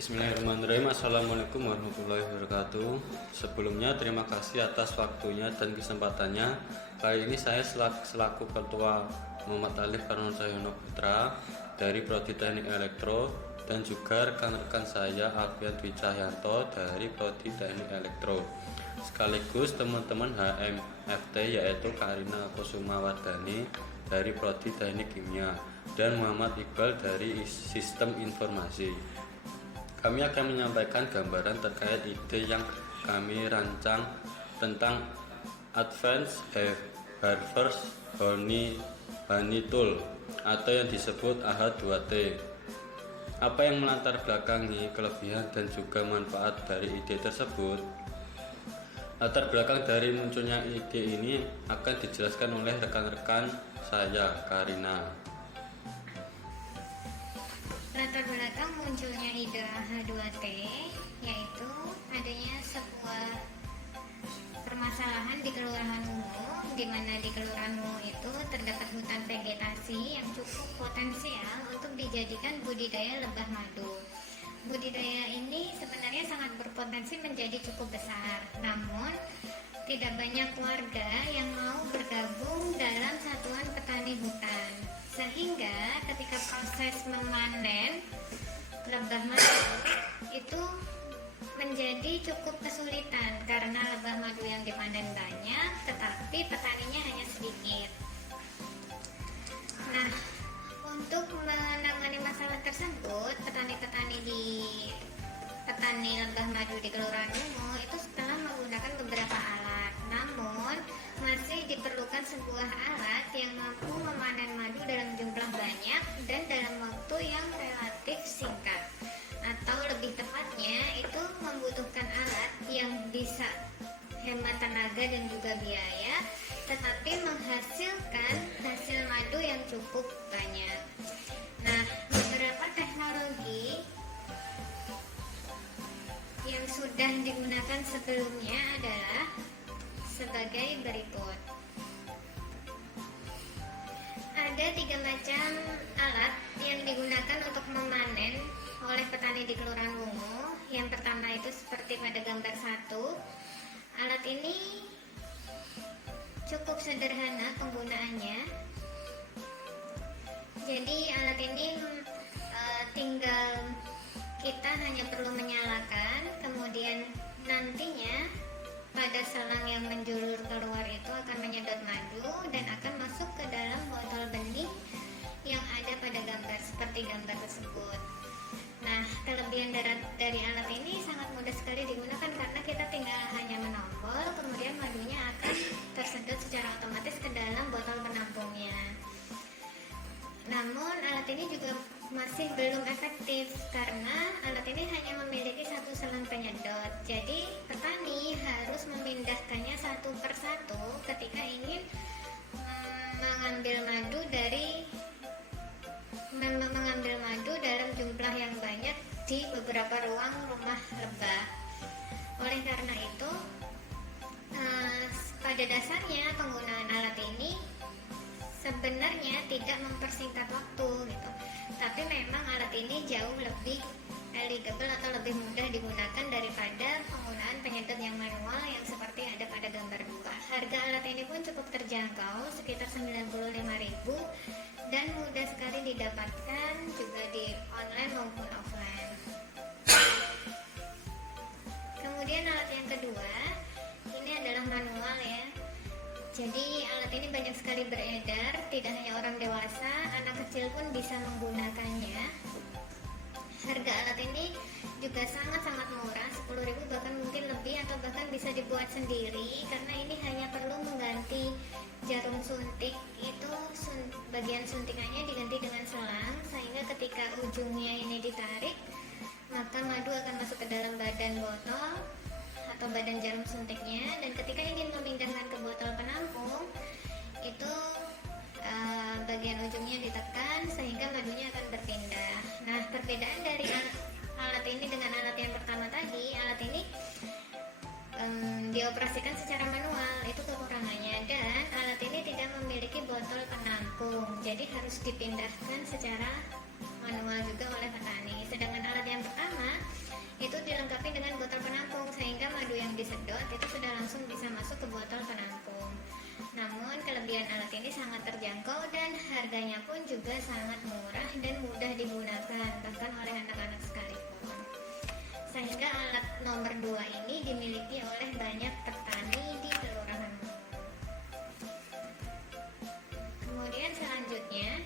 Bismillahirrahmanirrahim. Assalamualaikum warahmatullahi wabarakatuh. Sebelumnya terima kasih atas waktunya dan kesempatannya. Kali ini saya selaku Ketua Muhammad Alif Karno Cahyono Putra dari Prodi Teknik Elektro dan juga rekan-rekan saya Alfian Dwi Cahyanto dari Prodi Teknik Elektro, sekaligus teman-teman HMFT yaitu Karina Kusuma Wardani dari Prodi Teknik Kimia dan Muhammad Iqbal dari Sistem Informasi. Kami akan menyampaikan gambaran terkait ide yang kami rancang tentang Advanced Harvest Honey Tool atau yang disebut AH2T. Apa yang melatar belakangi kelebihan dan juga manfaat dari ide tersebut? Latar belakang dari munculnya ide ini akan dijelaskan oleh rekan-rekan saya, Karina. Latar belakang munculnya ide AH2T yaitu adanya sebuah permasalahan di Kelurahan Ungu, di mana di Kelurahan Ungu itu terdapat hutan vegetasi yang cukup potensial untuk dijadikan budidaya lebah madu. Budidaya ini sebenarnya sangat berpotensi menjadi cukup besar, namun tidak banyak warga yang mau bergabung dalam satuan petani hutan, sehingga ketika proses memanen lebah madu itu menjadi cukup kesulitan karena lebah madu yang dipanen banyak tetapi petaninya hanya sedikit. Nah, untuk menangani masalah tersebut, petani lebah madu di Kelurahan Ungu itu setelah menggunakan beberapa alat, namun masih diperlukan sebuah alat yang mampu memanen madu dalam jumlah banyak dan dalam waktu yang relatif singkat, atau lebih tepatnya itu membutuhkan alat yang bisa hemat tenaga dan juga biaya, tetapi menghasilkan hasil madu yang cukup banyak. Nah, beberapa teknologi yang sudah digunakan sebelumnya adalah sebagai berikut. Ada 3 macam alat yang digunakan untuk memanen oleh petani di Kelurahan Ungu. Yang pertama itu seperti pada gambar 1. Alat ini cukup sederhana penggunaannya. Jadi alat ini tinggal kita hanya perlu menyalakan, kemudian nantinya pada selang yang menjulur keluar itu akan menyedot madu dan akan masuk ke dalam botol benih yang ada pada gambar seperti gambar tersebut. Nah, kelebihan dari alat ini sangat mudah sekali digunakan karena kita tinggal hanya menombol, kemudian madunya akan tersedot secara otomatis ke dalam botol penampungnya. Namun alat ini juga masih belum efektif karena alat ini hanya memiliki satu selang penyedot. Jadi petani harus memindahkannya satu persatu ketika ingin mengambil madu dalam jumlah yang banyak di beberapa ruang rumah lebah. Oleh karena itu, pada dasarnya penggunaan alat ini sebenarnya tidak mempersingkat waktu gitu. Tapi memang alat ini jauh lebih eligible atau lebih mudah digunakan daripada penggunaan penyedot yang manual yang seperti ada pada gambar 2. Harga alat ini pun cukup terjangkau, sekitar 95.000 dan mudah sekali didapatkan juga di online maupun offline. Kemudian alat yang kedua, ini adalah manual ya. Jadi alat ini banyak sekali beredar, tidak hanya orang dewasa, anak kecil pun bisa menggunakannya. Harga alat ini juga sangat-sangat murah, 10.000 bahkan mungkin lebih, atau bahkan bisa dibuat sendiri karena ini hanya perlu mengganti jarum suntik, itu bagian suntikannya diganti dengan selang, sehingga ketika ujungnya ini ditarik maka madu akan masuk ke dalam badan botol atau badan jarum suntiknya, dan ketika ingin memindahkan ke botol penampung itu bagian ujungnya ditekan sehingga madunya akan berpindah. Nah, perbedaan dari alat ini dengan alat yang pertama tadi, alat ini dioperasikan secara manual, itu kekurangannya, dan alat ini tidak memiliki botol penampung, jadi harus dipindahkan secara manual juga oleh petani. Sedangkan alat yang pertama itu dilengkapi dengan botol penampung, sehingga madu yang disedot itu sudah langsung bisa masuk ke botol penampung. Namun kelebihan alat ini sangat terjangkau dan harganya pun juga sangat murah dan mudah digunakan bahkan oleh anak-anak sekalipun. Sehingga alat nomor 2 ini dimiliki oleh banyak petani di kelurahan. Kemudian selanjutnya,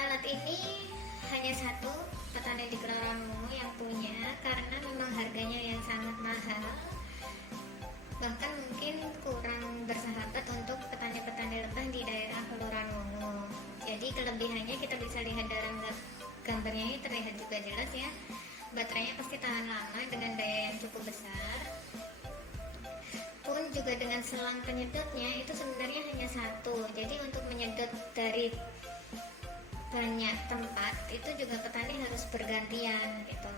alat ini hanya satu petani di Kelurahan Wungu yang punya, karena memang harganya yang sangat mahal, bahkan mungkin kurang bersahabat untuk petani-petani lebah di daerah Kelurahan Wungu. Jadi kelebihannya kita bisa lihat dalam gambarnya, ini terlihat juga jelas ya, baterainya pasti tahan lama dengan daya yang cukup besar. Pun juga dengan selang penyedotnya itu sebenarnya hanya satu, jadi untuk menyedot dari banyak tempat itu juga petani harus bergantian gitu.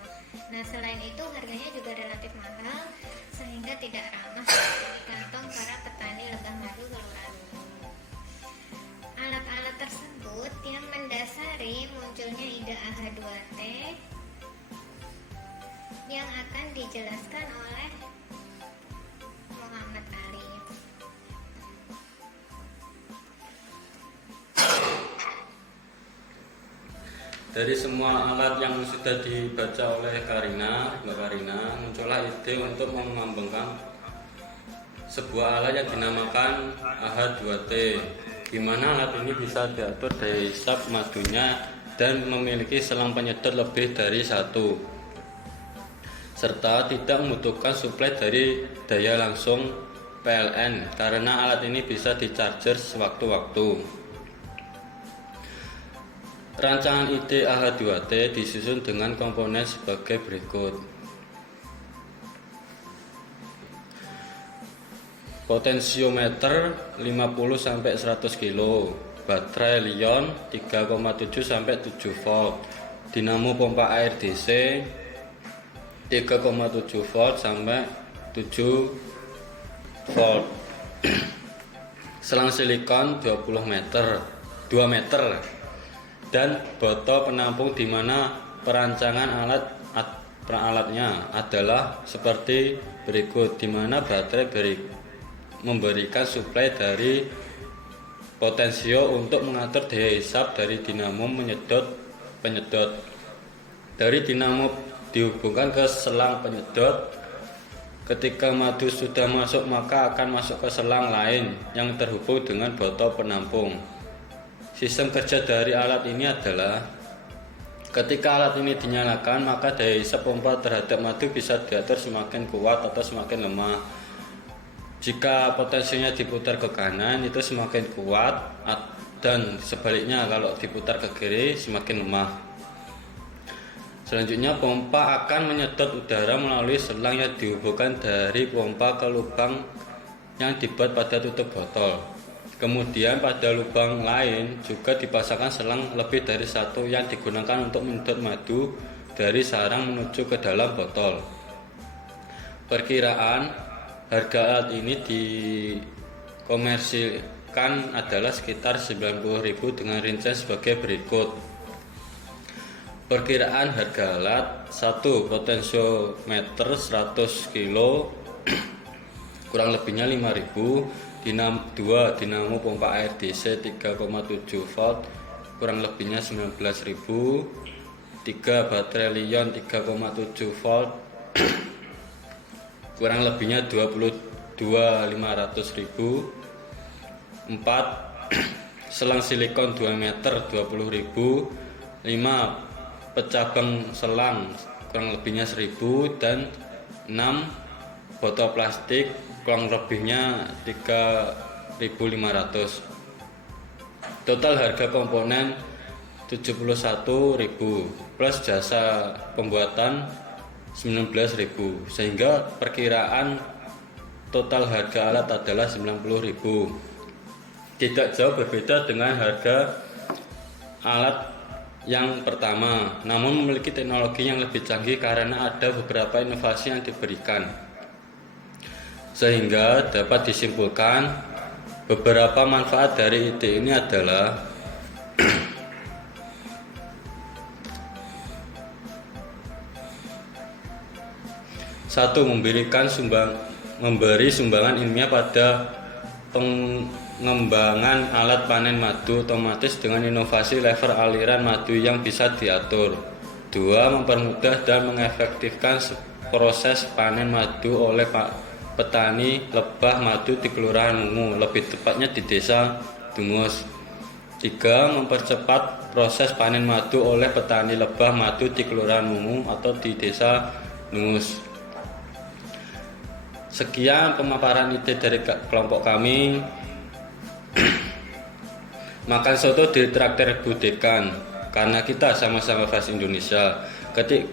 Nah, selain itu harganya juga relatif mahal sehingga tidak ramah di kantong para petani lebah madu Kelurahan Wungu. Alat-alat tersebut yang mendasari munculnya ide AH2T yang akan dijelaskan oleh Muhammad Ali. Dari semua alat yang sudah dibaca oleh Mbak Karina, muncullah ide untuk mengembangkan sebuah alat yang dinamakan AH2T, di mana alat ini bisa diatur daya hisap madunya dan memiliki selang penyedot lebih dari satu, serta tidak membutuhkan suplai dari daya langsung PLN karena alat ini bisa di-charger sewaktu-waktu. Rancangan ide AH2T disusun dengan komponen sebagai berikut. Potensiometer 50-100 kg, baterai Li-ion 3,7-7 volt, dinamo pompa air DC 3,7 volt sampai 7 volt. Selang silikon 2 meter dan botol penampung, di mana perancangan alatnya adalah seperti berikut, di mana baterai memberikan suplai dari potensio untuk mengatur daya hisap dari dinamo penyedot. Dari dinamo dihubungkan ke selang penyedot. Ketika madu sudah masuk, maka akan masuk ke selang lain yang terhubung dengan botol penampung. Sistem kerja dari alat ini adalah ketika alat ini dinyalakan, maka daya hisap pompa terhadap madu bisa diatur semakin kuat atau semakin lemah. Jika potensinya diputar ke kanan itu semakin kuat, dan sebaliknya kalau diputar ke kiri semakin lemah. Selanjutnya, pompa akan menyedot udara melalui selang yang dihubungkan dari pompa ke lubang yang dibuat pada tutup botol. Kemudian pada lubang lain juga dipasangkan selang lebih dari satu yang digunakan untuk menyedot madu dari sarang menuju ke dalam botol. Perkiraan harga alat ini dikomersilkan adalah sekitar 90.000 dengan rincian sebagai berikut. Perkiraan harga alat: 1. Potensiometer 100 kg kurang lebihnya 5.000. 2. Dinamo pompa air DC 3,7 volt kurang lebihnya 19.000. 3. Baterai Li-ion 3,7 volt kurang lebihnya 22.500.000. 4. Selang silikon 2 meter 20.000. 5. Pecabang selang kurang lebihnya 1.000. Dan 6. Botol plastik kurang lebihnya 3.500. Total harga komponen 71.000 plus jasa pembuatan 19.000, sehingga perkiraan total harga alat adalah 90.000. Tidak jauh berbeda dengan harga alat yang pertama, namun memiliki teknologi yang lebih canggih karena ada beberapa inovasi yang diberikan. Sehingga dapat disimpulkan beberapa manfaat dari ide ini adalah Satu, memberi sumbangan ilmiah pada pengembangan alat panen madu otomatis dengan inovasi lever aliran madu yang bisa diatur. Dua, mempermudah dan mengefektifkan proses panen madu oleh petani lebah madu di Kelurahan Mungu, lebih tepatnya di Desa Dungus. Tiga, mempercepat proses panen madu oleh petani lebah madu di Kelurahan Mungu atau di Desa Dungus. Sekian pemaparan ide dari kelompok kami. Makan soto di Traktir Budekan karena kita sama-sama bahasa Indonesia.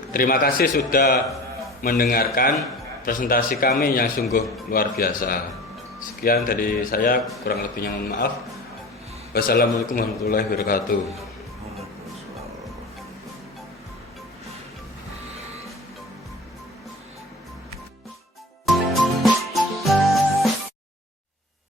Terima kasih sudah mendengarkan presentasi kami yang sungguh luar biasa. Sekian dari saya, kurang lebihnya mohon maaf. Wassalamualaikum warahmatullahi wabarakatuh.